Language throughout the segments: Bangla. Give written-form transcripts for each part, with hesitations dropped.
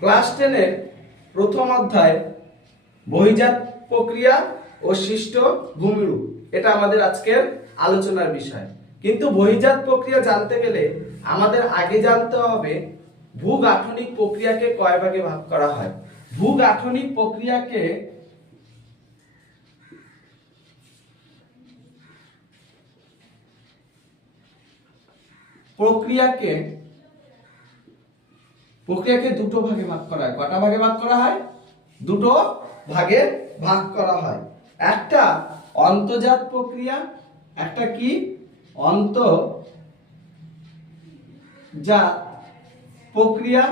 ক্লাস 10 এর প্রথম অধ্যায় বহিজাত প্রক্রিয়া ও সৃষ্ট ভূমিরূপ, এটা আমাদের আজকের আলোচনার বিষয়। কিন্তু বহিজাত প্রক্রিয়া জানতে গেলে আমাদের আগে জানতে হবে ভূগাঠনিক প্রক্রিয়াকে কয় ভাগে ভাগ করা হয়। ভূগাঠনিক প্রক্রিয়াকে দুটো ভাগে ভাগ করা হয়। কটা ভাগে ভাগ করা হয়? দুটো ভাগে ভাগ করা হয়। একটা অন্তর্জাত প্রক্রিয়া, একটা কি অন্তর্জাত প্রক্রিয়া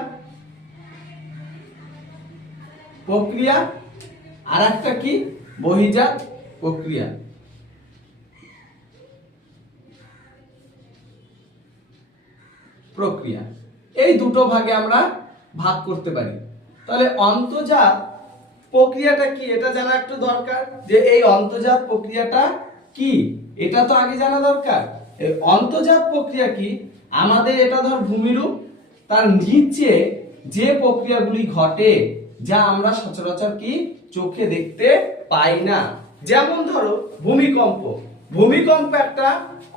আর একটা কি বহিজাত প্রক্রিয়া। এই দুটো ভাগে আমরা ভাগ করতে পারি। তাহলে অন্তর্জাত প্রক্রিয়াটা কি এটা জানা একটু দরকার, যে এই অন্তর্জাত প্রক্রিয়াটা কি এটা তো আগে জানা দরকার। এই অন্তর্জাত প্রক্রিয়া কি? আমাদের এটা ধর ভূমিরূপ, তার নিচে যে প্রক্রিয়াগুলি ঘটে যা আমরা সচরাচর কি চোখে দেখতে পাই না। যেমন ধরো ভূমিকম্প একটা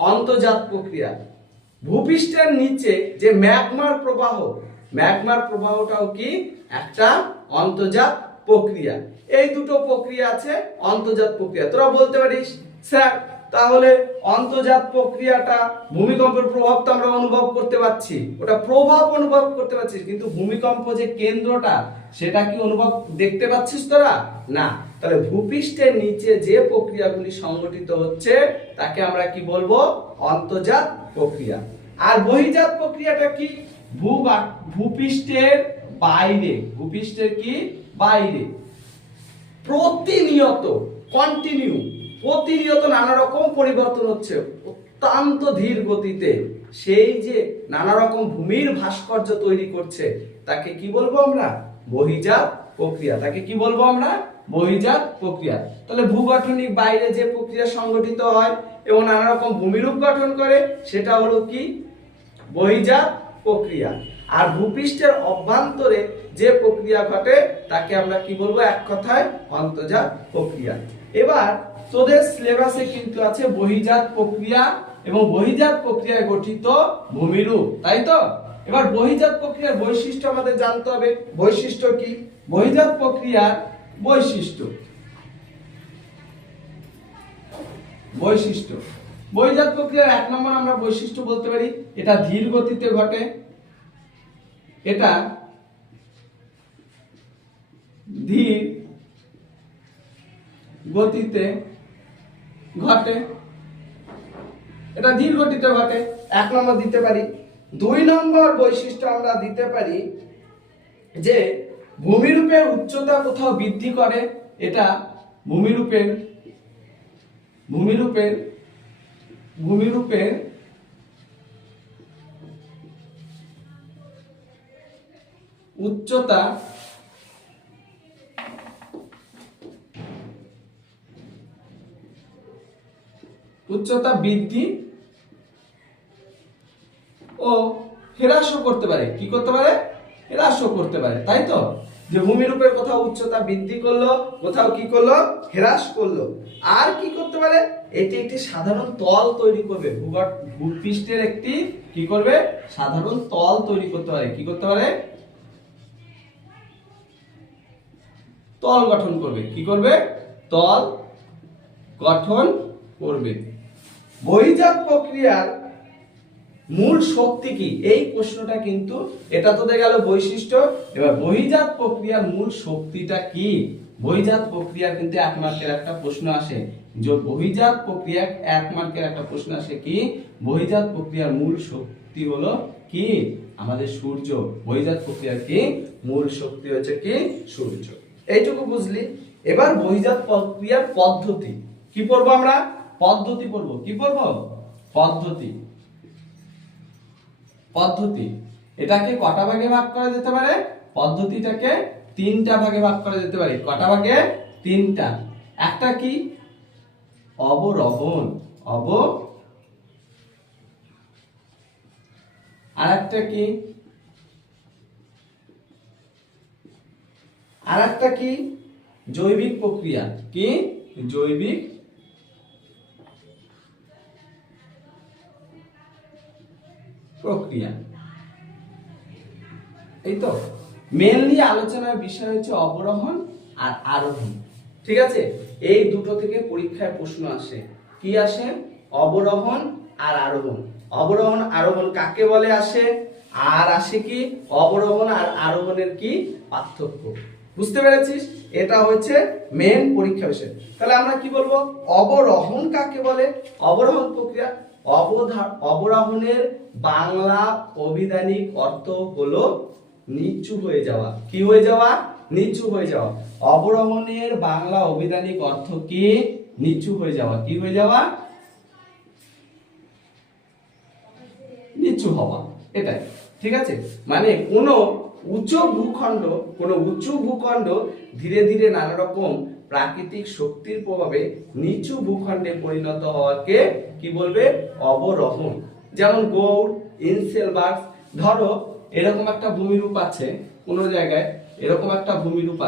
অন্তর্জাত প্রক্রিয়া। ভূপৃষ্ঠের নিচে যে ম্যাগমার প্রবাহটাও কি একটা অন্তর্জাত প্রক্রিয়া। এই দুটো প্রক্রিয়া আছে অন্তর্জাত প্রক্রিয়া। তোরা বলতে পারিস স্যার তাহলে অন্তর্জাত প্রক্রিয়াটা ভূমিকম্পের প্রভাব তো আমরা অনুভব করতে পারছি, ওটা প্রভাব অনুভব করতে পারছিস, কিন্তু ভূমিকম্প যে কেন্দ্রটা সেটা কি দেখতে পাচ্ছিস তোরা? না। তাহলে ভূপৃষ্ঠের নিচে যে প্রক্রিয়াগুলি সংঘটিত হচ্ছে তাকে আমরা কি বলবো? অন্তর্জাত প্রক্রিয়া। আর বহিজাত প্রক্রিয়াটা কি? ভূপৃষ্ঠের বাইরে প্রতিনিয়ত নানা রকম পরিবর্তন হচ্ছে অত্যন্ত ধীর গতিতে, সেই যে নানা রকম ভূমির ভাস্কর্য তৈরি করছে তাকে কি বলবো আমরা? বহিজাত প্রক্রিয়া। তাহলে ভূগঠনিক বাইরে যে প্রক্রিয়া সংঘটিত হয় এবং নানা রকম ভূমিরূপ গঠন করে সেটা হলো কি? বহিজাত প্রক্রিয়া। আর ভূপৃষ্ঠের অভ্যন্তরে যে প্রক্রিয়া ঘটে তাকে আমরা কি বলবো? এক কথায় অন্তর্জাত প্রক্রিয়া। এবার তোদের সিলেবাসে কিন্তু আছে বহিজাত প্রক্রিয়া এবং বহিজাত প্রক্রিয়ায় গঠিত ভূমিরূপ, তাই তো? এবার বহিজাত প্রক্রিয়ার বৈশিষ্ট্য আমাদের জানতে হবে। বৈশিষ্ট্য কি? বহিজাত প্রক্রিয়ার বৈশিষ্ট্য বহিজাত প্রক্রিয়ার 1 নম্বর আমরা বৈশিষ্ট্য বলতে পারি এটা ধীর গতিতে ঘটে। এটা ধীর গতিতে ঘটে। 1 নম্বর দিতে পারি। 2 নম্বর বৈশিষ্ট্য আমরা দিতে পারি যে ভূমিরূপের উচ্চতা কোথাও বৃদ্ধি করে। এটা ভূমিরূপের উচ্চতা বৃদ্ধি ও হ্রাসও করতে পারে। কি করতে পারে? হ্রাসও করতে পারে, তাই তো? যে ভূমিরূপের কোথাও উচ্চতা বৃদ্ধি করলো, কোথাও কি করলো? হ্রাস করলো। আর কি করতে পারে? এটি একটি সাধারণ তল তৈরি করবে। ভূপৃষ্ঠের একটি কি করবে? সাধারণ তল তৈরি করতে পারে। কি করতে পারে? তল গঠন করবে। কি করবে? তল গঠন করবে। বহিজাত প্রক্রিয়ার মূল শক্তি কি? এই প্রশ্নটা কিন্তু এটা তো দেখা গেল বৈশিষ্ট্য। এবার বহিজাত প্রক্রিয়ার মূল শক্তিটা কি? বহিজাত প্রক্রিয়ার কিন্তু 1 মার্কের একটা প্রশ্ন আসে। যে বহিজাত প্রক্রিয়া 1 মার্কের একটা প্রশ্ন আসে কি? বহিজাত প্রক্রিয়ার মূল শক্তি হলো কি? আমাদের সূর্য। বহিজাত প্রক্রিয়ার কি মূল শক্তি হচ্ছে কি? সূর্য। এইটুকু বুঝলি। এবার বহিজাত প্রক্রিয়ার পদ্ধতি কি পড়বো আমরা? পদ্ধতি পড়বো। কি পড়বো? পদ্ধতি। এটাকে কটা ভাগে ভাগ করা যেতে পারে? পদ্ধতিটাকে 3টা ভাগে ভাগ করা যেতে পারে। কটা ভাগে? 3টা। একটা কি? অবরোহণ। আর একটা কি? আর একটা কি জৈবিক প্রক্রিয়া, কি জৈবিক প্রক্রিয়া। এই তো মেনলি আলোচনার বিষয় হচ্ছে অবরোহণ আর আরোহণ। ঠিক আছে, এই দুটো থেকে পরীক্ষায় প্রশ্ন আসে। কি আসে? অবরোহণ আর আরোহণ। অবরোহণ আরোহণ কাকে বলে আসে, আর আসে কি অবরোহণ আর আরোহণের কি পার্থক্য। বুঝতে পেরেছিস? এটা হচ্ছে মেন পরীক্ষা বিষয়। তাহলে আমরা কি বলবো? অবরোহণ কাকে বলে? অবরোহণ প্রক্রিয়া, অবরোহণের বাংলা অভিধানিক অর্থ হলো নিচু হয়ে যাওয়া। কি হয়ে যাওয়া? নিচু হয়ে যাওয়া। অবরোহণের বাংলা অভিধানিক অর্থ কি? নিচু হয়ে যাওয়া। কি হয়ে যাওয়া? নিচু হওয়া। এটাই। ঠিক আছে, মানে কোনো উঁচু ভূখণ্ড ধীরে ধীরে নানা রকম প্রাকৃতিক শক্তির প্রভাবে নিচু ভূখণ্ডে পরিণত হওয়াকে কি বলবে? অবরোহণ। যেমন গৌড়, ইনসেলবার্গ, ধরো এরকম একটা ভূমিরূপ আছে কোনো জায়গায়, এরকম একটা ভূমিরূপ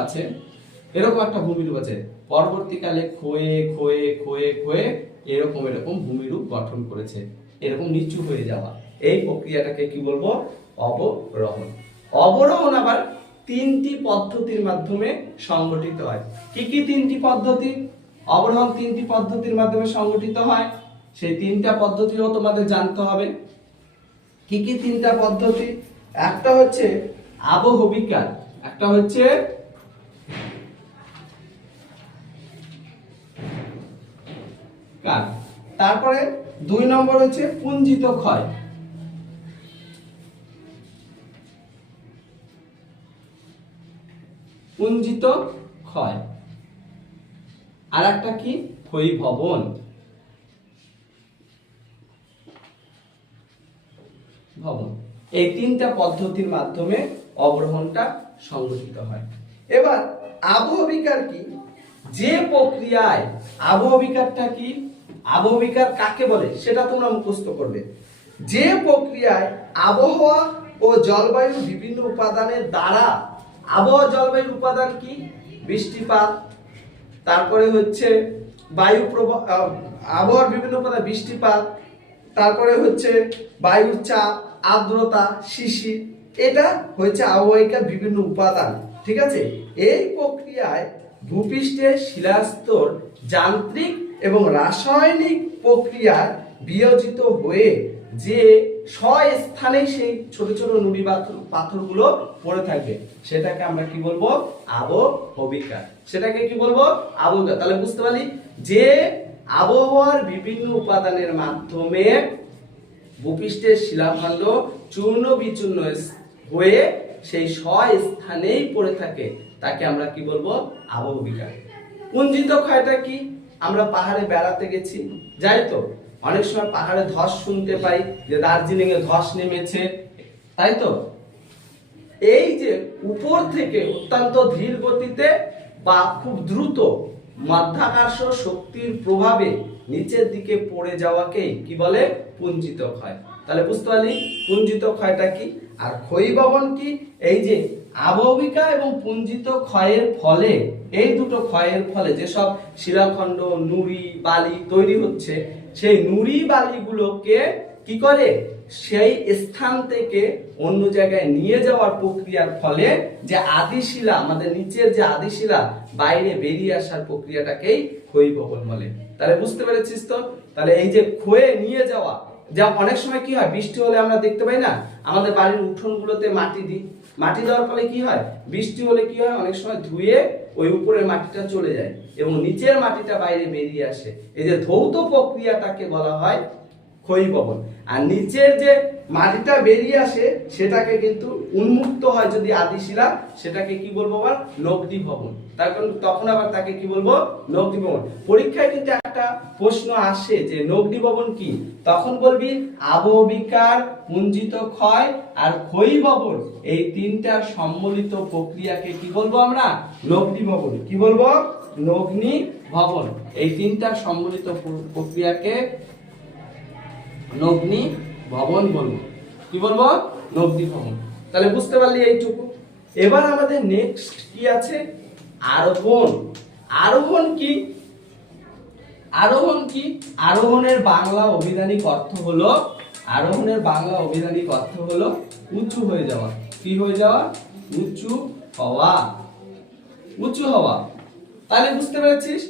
আছে, পরবর্তীকালে ক্ষয়ে ক্ষয়ে ক্ষয়ে ক্ষয়ে এরকম ভূমিরূপ গঠন করেছে, এরকম নিচু হয়ে যাওয়া। এই প্রক্রিয়াটাকে কি বলবো? অবরোহণ। অবরোহণ আবার তিনটি পদ্ধতির মাধ্যমে সংগঠিত হয়। কি কি তিনটি পদ্ধতি? অবরোহণ তিনটি পদ্ধতির মাধ্যমে সংগঠিত হয়, সেই তিনটা পদ্ধতিও তোমাদের জানতে হবে। কি কি তিনটা পদ্ধতি? একটা হচ্ছে আবহবিকার, একটা হচ্ছে কার, তারপরে 2 নম্বর হচ্ছে পুঞ্জিত ক্ষয়। পুঞ্জিত ক্ষয়। আর একটা কি? ক্ষয়ীভবন। এই তিনটা পদ্ধতির মাধ্যমে অবরোহণটা সংগঠিত হয়। এবার আবহবিকার কি? যে প্রক্রিয়ায় আবহবিকারটা কি? আবহবিকার কাকে বলে সেটা তোমরা মুখস্থ করবে। যে প্রক্রিয়ায় আবহাওয়া ও জলবায়ু বিভিন্ন উপাদানের দ্বারা, আবহাওয়া জলবায়ুর উপাদান কি? বৃষ্টিপাত, তারপরে হচ্ছে বায়ু প্রবাহ, আবহাওয়ার বিভিন্ন উপাদান বৃষ্টিপাত, তারপরে হচ্ছে বায়ুর চাপ, আর্দ্রতা, শিশির, এটা হচ্ছে আবহাওয়ার বিভিন্ন উপাদান। ঠিক আছে, এই প্রক্রিয়ায় ভূপৃষ্ঠের শিলাস্তর যান্ত্রিক এবং রাসায়নিক প্রক্রিয়ায় বিয়োজিত হয়ে যে স্থানে সেই ছোট ছোট নুড়ি পাথরগুলো পড়ে থাকবে সেটাকে আমরা কি বলবো? আবহবিকার। সেটাকে কি বলবো? আবহবিকার। তাহলে বুঝতে পারলি যে আবহাওয়ার বিভিন্ন উপাদানের মাধ্যমে ভূপৃষ্ঠের শিলাখণ্ড চূর্ণ বিচূর্ণ হয়ে সেই স্থানেই পড়ে থাকে, তাকে আমরা কি বলবো? আবহবিকার। পুঞ্জিত ক্ষয়টা কি? আমরা পাহাড়ে বেড়াতে গেছি, যাই তো অনেক সময় পাহাড়ে ধস শুনতে পাই যে দার্জিলিং এ ধস নেমেছে, তাই তো? এই যে উপর থেকে অত্যন্ত ধীর গতিতে বা খুব দ্রুত মাধ্যাকর্ষণ শক্তির প্রভাবে নিচের দিকে পড়ে যাওয়াকে কি বলে? পুঞ্জিত ক্ষয়। তাহলে বুঝতে পারলি পুঞ্জিত ক্ষয়টা কি আর ক্ষয়ীভবন কি? এই যে আবহবিকা এবং পুঞ্জিত ক্ষয়ের ফলে, এই দুটো ক্ষয়ের ফলে যেসব শিলাখণ্ড, নুড়ি, বালি তৈরি হচ্ছে, সেই নুড়ি বালিগুলোকে কি করে? সেই স্থান থেকে অন্য জায়গায় নিয়ে যাওয়ার প্রক্রিয়ার ফলে যে আদিশিলা, আমাদের নিচের যে আদিশিলা বাইরে বেরিয়ে আসার প্রক্রিয়াটাকেই ক্ষয়ীভবন বলে। তাহলে বুঝতে পেরেছিস তো? তাহলে এই যে ক্ষয়ে নিয়ে যাওয়া, যা অনেক সময় কি হয়, বৃষ্টি হলে আমরা দেখতে পাই না আমাদের বাড়ির উঠোনগুলোতে মাটি দিই, মাটি দেওয়ার ফলে কি হয়? বৃষ্টি হলে কি হয়? অনেক সময় ধুয়ে ওই উপরের মাটিটা চলে যায় এবং নিচের মাটিটা বাইরে বেরিয়ে আসে। এই যে ধৌত প্রক্রিয়াটাকে বলা হয় ক্ষয়ীভবন। আর নিচের যে মাটিটা বেরিয়ে আসে সেটাকে কিন্তু উন্মুক্ত হয় যদি আদিশিলা, সেটাকে কি বলবো? আবার নগ্নিভবন। তার কারণ তখন আবার তাকে কি বলবো? নগ্নিভবন। পরীক্ষায় কিন্তু একটা প্রশ্ন আসে যে নগ্নিভবন কি, তখন বলবি আবহবিকার, পুঞ্জিত ক্ষয় আর ক্ষয়ীভবন, এই তিনটার সম্মিলিত প্রক্রিয়াকে কি বলবো আমরা? নগ্নিভবন। কি বলবো? নগ্নিভবন। এই তিনটার সম্মিলিত প্রক্রিয়াকে নগ্নিভবন বলবো। কি বলবো? নগ্নিভবন। তাহলে বুঝতে পারলি এইটুকু। এবার আমাদের নেক্সট কি আছে, আরোহণ। আরোহণ কি? আরোহণ কি? আরোহণের বাংলা অভিধানিক অর্থ হলো, আরোহণের বাংলা অভিধানিক অর্থ হলো উঁচু হয়ে যাওয়া। কি হয়ে যাওয়া? উঁচু হওয়া। উঁচু হওয়া। তাহলে বুঝতে পেরেছিস,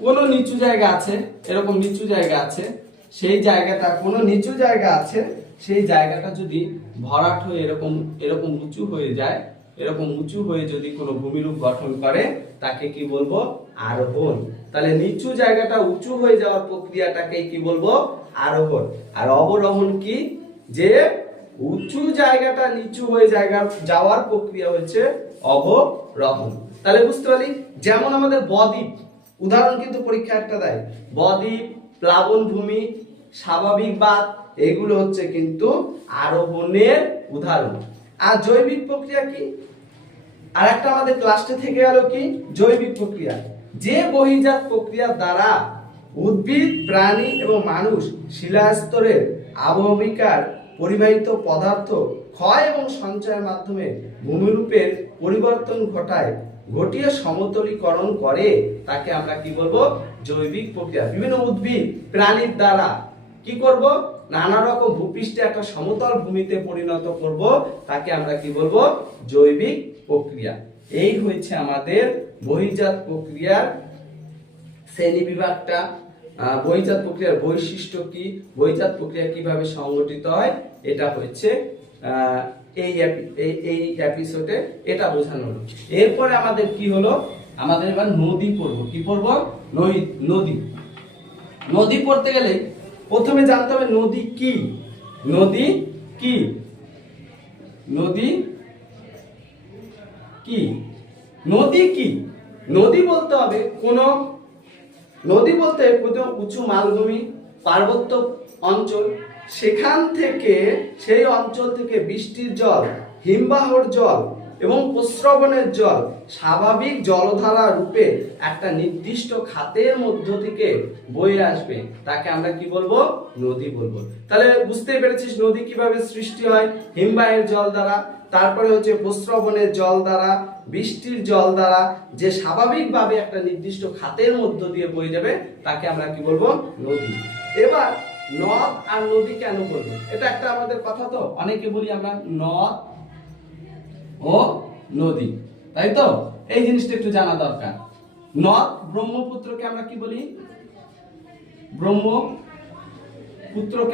কোন নিচু জায়গা আছে, এরকম নিচু জায়গা আছে, সেই জায়গাটা, কোন নিচু জায়গা আছে, সেই জায়গাটা যদি ভরাট হয়ে এরকম এরকম উঁচু হয়ে যায়, এরকম উঁচু হয়ে যদি কোনো ভূমিরূপ গঠন করে, তাকে কি বলবো? আরোহণ। তাহলে নিচু জায়গাটা উঁচু হয়ে যাওয়ার প্রক্রিয়াটাকে কি বলবো? আরোহণ। আর অবরোহণ কি? যে উঁচু জায়গাটা নিচু হয়ে যাওয়ার প্রক্রিয়া হচ্ছে অবরোহণ। তাহলে বুঝতে পারলি, যেমন আমাদের বদ্বীপ, উদাহরণ কিন্তু পরীক্ষা একটা দেয়, বদ্বীপ, প্লাবন ভূমি, স্বাভাবিক বাঁধ, এগুলো হচ্ছে কিন্তু আরোহণের উদাহরণ। আর জৈবিক প্রক্রিয়া কি? আর একটা আমাদের ক্লাসে থেকে গেল কি? জৈবিক প্রক্রিয়া। যে বহির্জাত প্রক্রিয়ার দ্বারা উদ্ভিদ, প্রাণী এবং মানুষ শিলাস্তরের আবহবিকার পরিবাহিত পদার্থ ক্ষয় এবং সঞ্চয়ের মাধ্যমে ভূমিরূপের পরিবর্তন ঘটিয়ে সমতলীকরণ করে, তাকে আমরা কি বলবো? জৈবিক প্রক্রিয়া। বিভিন্ন উদ্ভিদ, প্রাণীর দ্বারা কি করব? নানা রকম ভূপৃষ্ঠে একটা সমতল ভূমিতে পরিণত করব, তাকে আমরা কি বলবো? জৈবিক প্রক্রিয়া। এই হয়েছে আমাদের বহির্জাত প্রক্রিয়ার শ্রেণী বিভাগটা। বহির্জাত প্রক্রিয়ার বৈশিষ্ট্য কি, বহির্জাত প্রক্রিয়া কিভাবে সংগঠিত হয়, এটা হচ্ছে এই এপিসোডে এটা বোঝানো হলো। এরপরে আমাদের কি হলো? আমাদের এবার নদী পড়ব। কি পড়ব? নদী। নদী পড়তে গেলে প্রথমে জানতে হবে নদী কি। নদী কি? নদী কি? নদী কি? নদী বলতে হবে কোন, নদী বলতে প্রথম উঁচু মালভূমি, পার্বত্য অঞ্চল, সেখান থেকে, সেই অঞ্চল থেকে বৃষ্টির জল, হিমবাহর জল এবং প্রস্রবণের জল স্বাভাবিক জলধারা রূপে একটা নির্দিষ্ট খাতের মধ্য থেকে বয়ে আসবে, তাকে আমরা কি বলবো? নদী বলবো। তাহলে বুঝতেই পেরেছিস নদী কিভাবে সৃষ্টি হয়? হিমবাহের জল দ্বারা, তারপরে হচ্ছে প্রস্রবণের জল দ্বারা, বৃষ্টির জল দ্বারা, যে স্বাভাবিকভাবে একটা নির্দিষ্ট খাতের মধ্য দিয়ে বয়ে যাবে, তাকে আমরা কি বলবো? নদী। এবার নদ আর নদী কেন বলবো? এটা একটা আমাদের কথা, তো অনেকে বলি আমরা নদ ও নদী, তাই তো? এই জিনিসটা একটু জানা দরকার। নদ, ব্রহ্মপুত্রকে আমরা কি বলি? ব্রহ্মপুত্রকে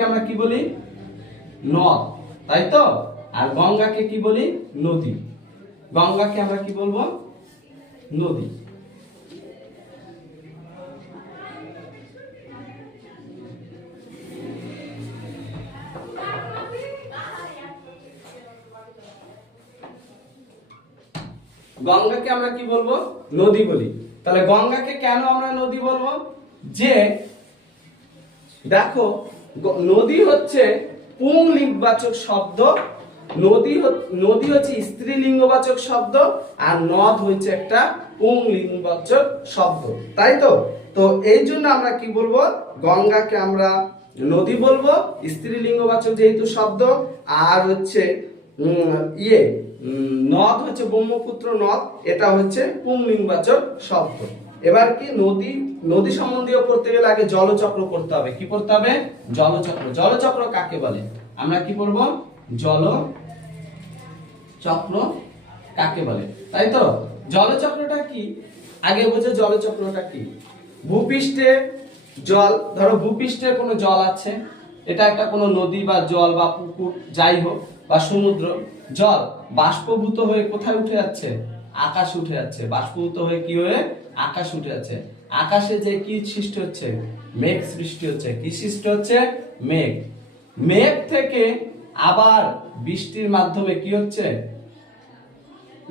আমরা কি বলি? নদ, তাই তো? আর গঙ্গাকে কি বলি? নদী। গঙ্গাকে আমরা কি বলবো? নদী। গঙ্গাকে আমরা কি বলবো? নদী বলি। তাহলে গঙ্গাকে কেন আমরা নদী বলবো? যে দেখো, নদী হচ্ছে পুংলিঙ্গবাচক শব্দ, নদী হচ্ছে স্ত্রীলিঙ্গবাচক শব্দ, আর নদ হচ্ছে একটা পুংলিঙ্গবাচক শব্দ, তাই তো? তো এই জন্য আমরা কি বলবো? গঙ্গাকে আমরা নদী বলবো, স্ত্রীলিঙ্গবাচক যেহেতু শব্দ, আর হচ্ছে নদ হচ্ছে ব্রহ্মপুত্র নদ, এটা হচ্ছে পুংলিঙ্গবাচক শব্দ। এবার কি নদী সম্বন্ধীয় পড়তে গেলে আগে জলচক্র পড়তে হবে। কি পড়তে হবে? জলচক্র। জলচক্র কাকে বলে? আমরা কি পড়বো? জলচক্র কাকে বলে, তাই তো? জলচক্রটা কি আগে বুঝে। জলচক্রটা কি? ভূপৃষ্ঠে জল, ধরো ভূপৃষ্ঠে কোনো জল আছে, এটা একটা কোনো নদী বা জল বা পুকুর যাই হোক বা সমুদ্র, জল বাষ্পভূত হয়ে কোথায় উঠে যাচ্ছে? আকাশ উঠে যাচ্ছে। বাষ্পভূত হয়ে কি হয়ে? আকাশ উঠে যাচ্ছে। আকাশে যে কি সৃষ্টি হচ্ছে? মেঘ সৃষ্টি হচ্ছে। কি সৃষ্টি হচ্ছে? মেঘ। মেঘ থেকে আবার বৃষ্টির মাধ্যমে কি হচ্ছে?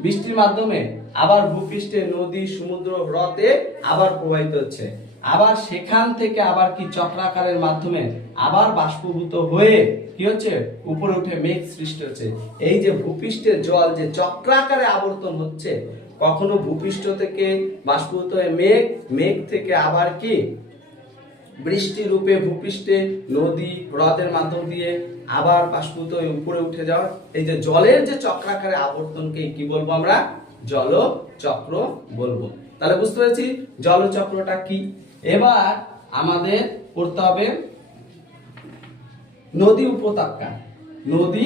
বৃষ্টির মাধ্যমে আবার ভূপৃষ্ঠে নদী, সমুদ্র, হ্রদে আবার প্রবাহিত হচ্ছে। আবার সেখান থেকে আবার কি চক্রাকারের মাধ্যমে আবার বাষ্পভূত হয়ে কি হচ্ছে? উপরে উঠে মেঘ সৃষ্টি হচ্ছে। এই যে ভূপৃষ্ঠের জল যে চক্রাকারে আবর্তন হচ্ছে, কখনো ভূপৃষ্ঠ থেকে বাষ্পভূত হয়ে মেঘ, মেঘ থেকে আবার কি বৃষ্টি রূপে ভূপৃষ্ঠে নদী হ্রদের মাধ্যম দিয়ে আবার বাষ্পীভূত হয়ে উপরে উঠে যাওয়া, এই যে জলের যে চক্রাকারে আবর্তনকে কি বলবো আমরা? জলচক্র বলবো। তাহলে বুঝতে পেরেছি জলচক্রটা কি। এবার আমাদের করতে হবে নদী উপত্যকা। নদী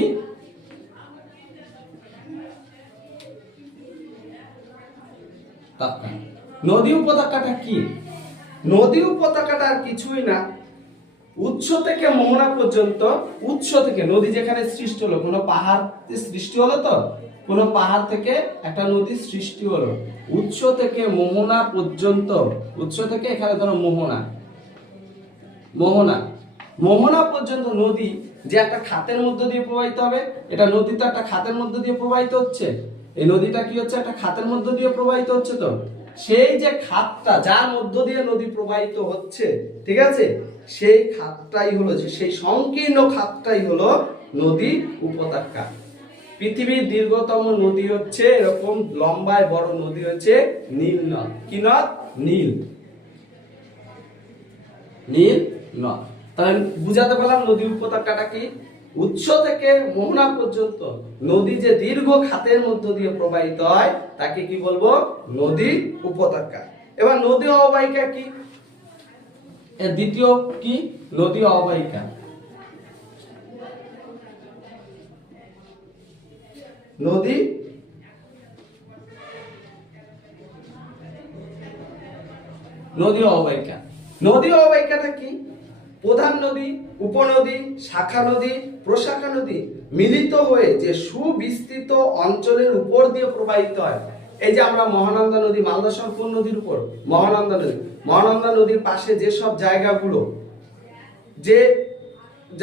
নদী উপত্যকাটা কি? নদী উপত্যকাটা আর কিছুই না, উৎস থেকে মোহনা পর্যন্ত, উৎস থেকে নদী যেখানে সৃষ্টি হলো, কোনো পাহাড় সৃষ্টি হলো, তো কোনো পাহাড় থেকে একটা নদী সৃষ্টি হলো, উৎস থেকে মোহনা পর্যন্ত, উৎস থেকে এখানে ধরো মোহনা, মোহনা মোহনা পর্যন্ত নদী যে একটা খাতের মধ্যে দিয়ে প্রবাহিত হবে, এটা নদী তো একটা খাতের মধ্যে দিয়ে প্রবাহিত হচ্ছে, এই নদীটা কি হচ্ছে? একটা খাতের মধ্যে দিয়ে প্রবাহিত হচ্ছে। তো সেই যে খাতটা যার মধ্য দিয়ে নদী প্রবাহিত হচ্ছে, ঠিক আছে, সেই খাতটাই হলো, যে সেই সংকীর্ণ খাতটাই হলো নদী উপত্যকা। পৃথিবীর দীর্ঘতম নদী হচ্ছে, এরকম লম্বায় বড় নদী হচ্ছে নীল নদ। কি নদ? নীল নদ। তাহলে বুঝাতে পারলাম নদী উপত্যকাটা কি। উৎস থেকে মোহনা পর্যন্ত নদী যে দীর্ঘ খাতের মধ্য দিয়ে প্রবাহিত হয় তাকে কি বলবো? নদী উপত্যকা। এবার নদী অববাহিকা কি? এর দ্বিতীয় কি? নদী অববাহিকা। নদী অববাহিকা। নদী অববাহিকাটা কি? প্রধান নদী, উপনদী, শাখা নদী, প্রশাখা নদী মিলিত হয়ে যে সুবিস্তৃত অঞ্চলের উপর দিয়ে প্রবাহিত হয়। এই যে আমরা মহানন্দা নদী, মালদা শঙ্কর নদীর উপর মহানন্দা নদী, মহানন্দা নদীর পাশে যেসব জায়গাগুলো, যে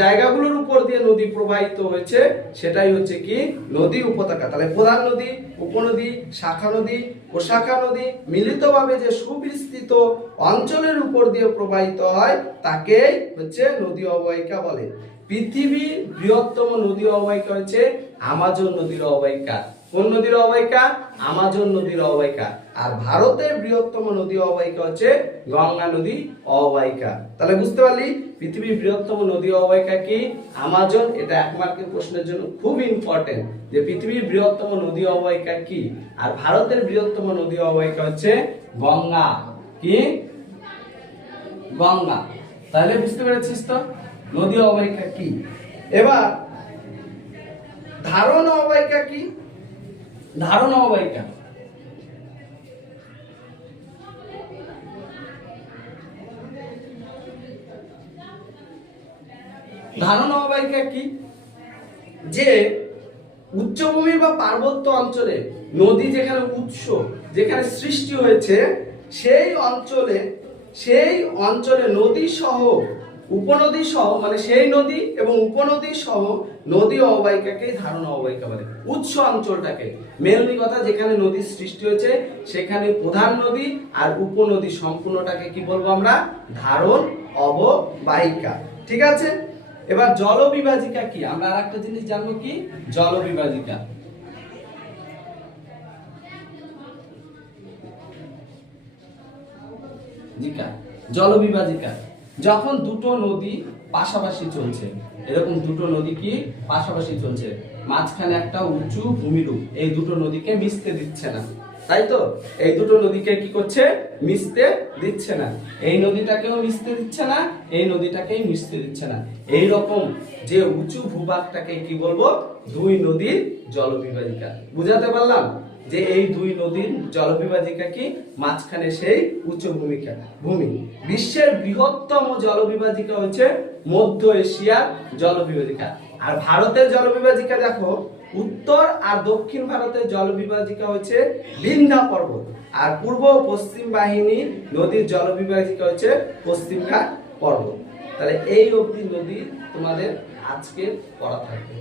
জায়গাগুলোর উপর দিয়ে নদী প্রবাহিত হয়েছে সেটাই হচ্ছে কি? নদী উপত্যকা। তাহলে প্রধান নদী, উপনদী, শাখা নদী, প্রশাখা নদী মিলিতভাবে যে সুবিস্তৃত অঞ্চলের উপর দিয়ে প্রবাহিত হয় তাকে হচ্ছে নদী অববাহিকা বলে। পৃথিবীর বৃহত্তম নদী অববাহিকা হচ্ছে আমাজন নদীর অববাহিকা। কোন নদীর অববাহিকা? আমাজন নদীর অববাহিকা। আর ভারতের বৃহত্তম নদী অববাহিকা হচ্ছে গঙ্গা নদী অববাহিকা। তাহলে বুঝতে পারলি পৃথিবীর বৃহত্তম নদী অববাহিকা কি? আমাজন। এটা 1 মার্কের প্রশ্নের জন্য খুব ইম্পর্টেন্ট, যে পৃথিবীর বৃহত্তম নদী অববাহিকা কি। আর ভারতের বৃহত্তম নদী অববাহিকা হচ্ছে গঙ্গা। কি? গঙ্গা। তাহলে বুঝতে পেরেছিস তো নদী অববাহিকা কি। এবার ধারণ অববাহিকা কি? ধারণ অববাহিকা ধারণ অববাহিকা কি? যে উচ্চভূমি বা পার্বত্য অঞ্চলে নদী যেখানে উৎস, যেখানে সৃষ্টি হয়েছে, সেই অঞ্চলে নদী সহ উপনদী সহ, মানে সেই নদী এবং উপনদী সহ নদী অববাহিকাকে ধারণ অববাহিকা বলে। উৎস অঞ্চলটাকে, মেনলি কথা, যেখানে নদীর সৃষ্টি হয়েছে সেখানে প্রধান নদী আর উপনদী সম্পূর্ণটাকে কি বলবো আমরা? ধারণ অববাহিকা। ঠিক আছে। এবার জলবিভাজিকা কি? আমরা আরেকটা জিনিস জানবো, কি? জলবিভাজিকা। জলবিভাজিকা যখন দুটো নদী পাশাপাশি চলছে, এরকম দুটো নদী কি পাশাপাশি চলছে, মাঝখানে একটা উঁচু ভূমিরূপ, এই দুটো নদীকে মিশতে দিচ্ছে না, তাই তো? এই দুটো নদীকে কি করছে? মিশতে দিচ্ছে না। এই নদীটাকেও মিশতে দিচ্ছে না, এই নদীটাকেই মিশতে দিচ্ছে না। এই রকম যে উঁচু ভূভাগটাকে কি বলবো? দুই নদীর জলবিভাজিকা। বুঝাতে পারলাম যে এই দুই নদীর জলবিভাজিকা কি? মাঝখানে সেই উঁচু ভূমি। বিশ্বের বৃহত্তম জলবিভাজিকা হচ্ছে মধ্য এশিয়ার জলবিভাজিকা। আর ভারতের জলবিভাজিকা দেখো, উত্তর আর দক্ষিণ ভারতের জলবিভাজিকা হচ্ছে বিন্ধ্যা পর্বত, আর পূর্ব ও পশ্চিম বাহিনী নদীর জলবিভাজিকা হচ্ছে পশ্চিম ঘাট পর্বত। তাহলে এই অবধি নদী তোমাদের আজকে পড়া থাকবে।